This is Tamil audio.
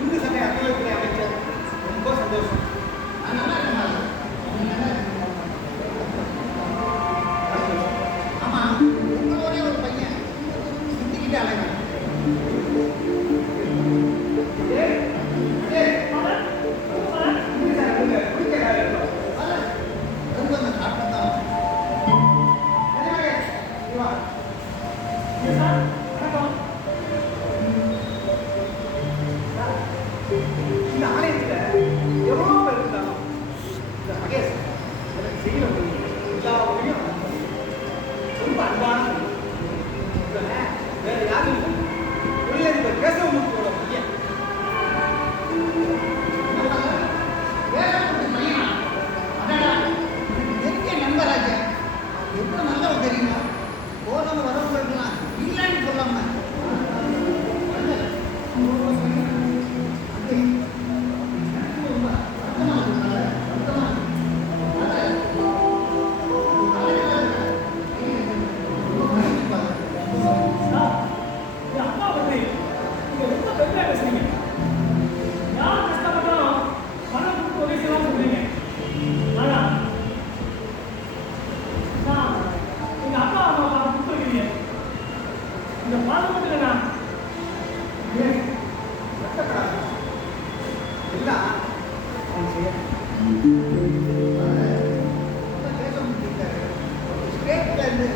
இந்து சமய அறநிலையத்துறை அமைச்சர். ரொம்ப சந்தோஷம். ஆமா, உங்களோட ஒரு பையன் சிந்திக்கிட்டு அலைவன். இந்த ஆலயத்துல எவ்வளோ பேர் இருந்தாலும் இந்த மகேஷ் எனக்கு செய்யற எல்லா உதவியும் ரொம்ப அன்பான வேற யாரும் இல்லை. தொழிலதிபர் கேசவமூர்த்தியோட பையன். நண்பராஜ எவ்வளவு நல்லவன் தெரியுமா? போனவங்க வரவங்களுக்குலாம் இல்லைன்னு சொல்லாம இந்த பாதமத்திலனா எல்லாம் அவன் செய்ய ஸ்டேட்ல இருந்து